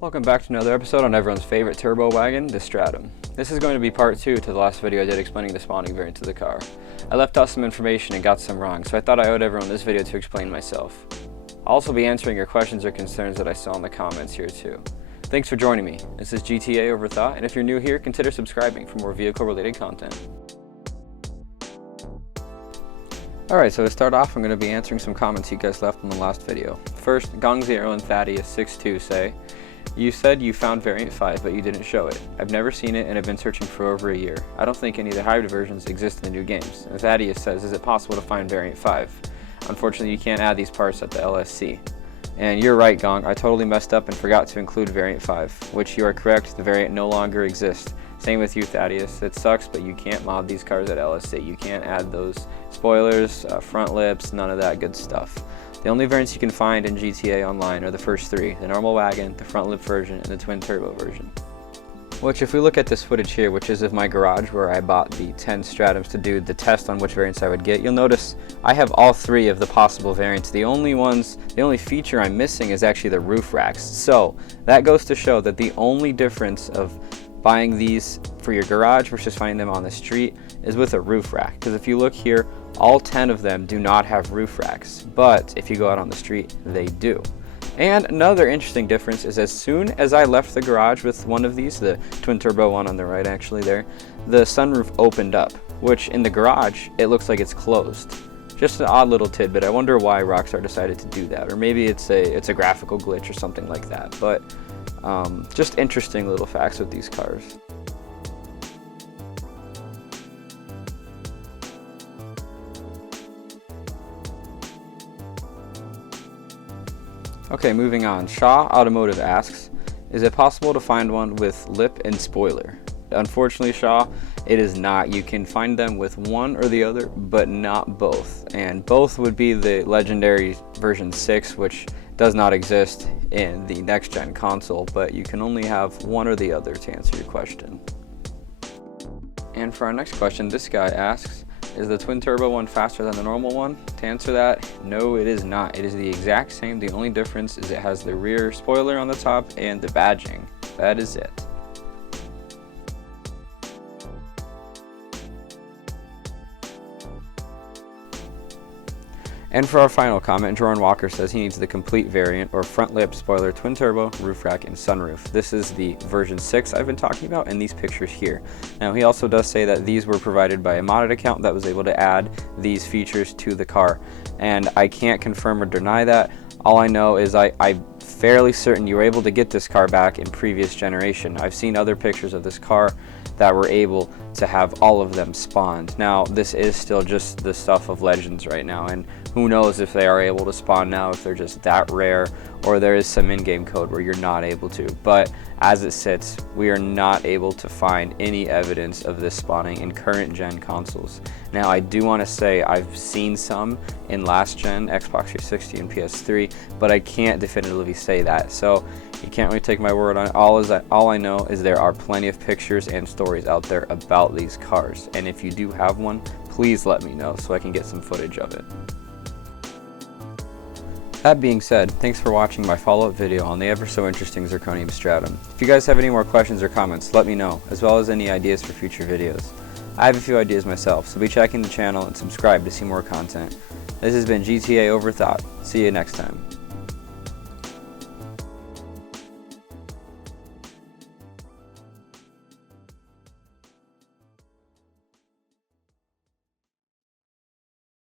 Welcome back to another episode on everyone's favorite turbo wagon, the Stratum. This is going to be part 2 to the last video I did explaining the spawning variants of the car. I left out some information and got some wrong, so I thought I owed everyone this video to explain myself. I'll also be answering your questions or concerns that I saw in the comments here too. Thanks for joining me. This is GTA Overthought, and if you're new here, consider subscribing for more vehicle-related content. Alright, so to start off, I'm going to be answering some comments you guys left in the last video. First, Gong0 and Thaddeus62 say, "You said you found variant 5, but you didn't show it. I've never seen it and have been searching for over a year. I don't think any of the hybrid versions exist in the new games." And Thaddeus says, "Is it possible to find variant 5? Unfortunately, you can't add these parts at the LSC." And you're right, Gong, I totally messed up and forgot to include variant 5, which you are correct, the variant no longer exists. Same with you, Thaddeus. It sucks, but you can't mod these cars at LSC. You can't add those spoilers, front lips, none of that good stuff. The only variants you can find in GTA Online are the first 3, the normal wagon, the front lip version, and the twin turbo version. Which, if we look at this footage here, which is of my garage where I bought the 10 Stratums to do the test on which variants I would get, you'll notice I have all 3 of the possible variants. The only feature I'm missing is actually the roof racks. So that goes to show that the only difference of buying these for your garage versus finding them on the street is with a roof rack. Because if you look here, all 10 of them do not have roof racks, but if you go out on the street, they do. And another interesting difference is as soon as I left the garage with one of these, the twin turbo one on the right actually there, the sunroof opened up, which in the garage, it looks like it's closed. Just an odd little tidbit. I wonder why Rockstar decided to do that, or maybe it's a graphical glitch or something like that, but just interesting little facts with these cars. Okay, moving on. Shaw Automotive asks, "Is it possible to find one with lip and spoiler?" Unfortunately, Shaw, it is not. You can find them with one or the other, but not both. And both would be the legendary version 6, which does not exist in the next gen console, but you can only have one or the other to answer your question. And for our next question, this guy asks, "Is the twin turbo one faster than the normal one?" To answer that, no, it is not. It is the exact same. The only difference is it has the rear spoiler on the top and the badging. That is it. And for our final comment, Jordan Walker says he needs the complete variant or front lip, spoiler, twin turbo, roof rack, and sunroof. This is the version 6 I've been talking about in these pictures here. Now he also does say that these were provided by a modded account that was able to add these features to the car. And I can't confirm or deny that. All I know is I'm fairly certain you were able to get this car back in previous generation. I've seen other pictures of this car that were able to have all of them spawned. Now this is still just the stuff of legends right now, and who knows if they are able to spawn now, if they're just that rare, or there is some in-game code where you're not able to. But as it sits, we are not able to find any evidence of this spawning in current gen consoles. Now I do want to say I've seen some in last gen, Xbox 360 and PS3, but I can't definitively say that. So you can't really take my word on it. All I know is there are plenty of pictures and stories out there about these cars. And if you do have one, please let me know so I can get some footage of it. That being said, thanks for watching my follow-up video on the ever so interesting Zirconium Stratum. If you guys have any more questions or comments, let me know, as well as any ideas for future videos. I have a few ideas myself, so be checking the channel and subscribe to see more content. This has been GTA Overthought. See you next time.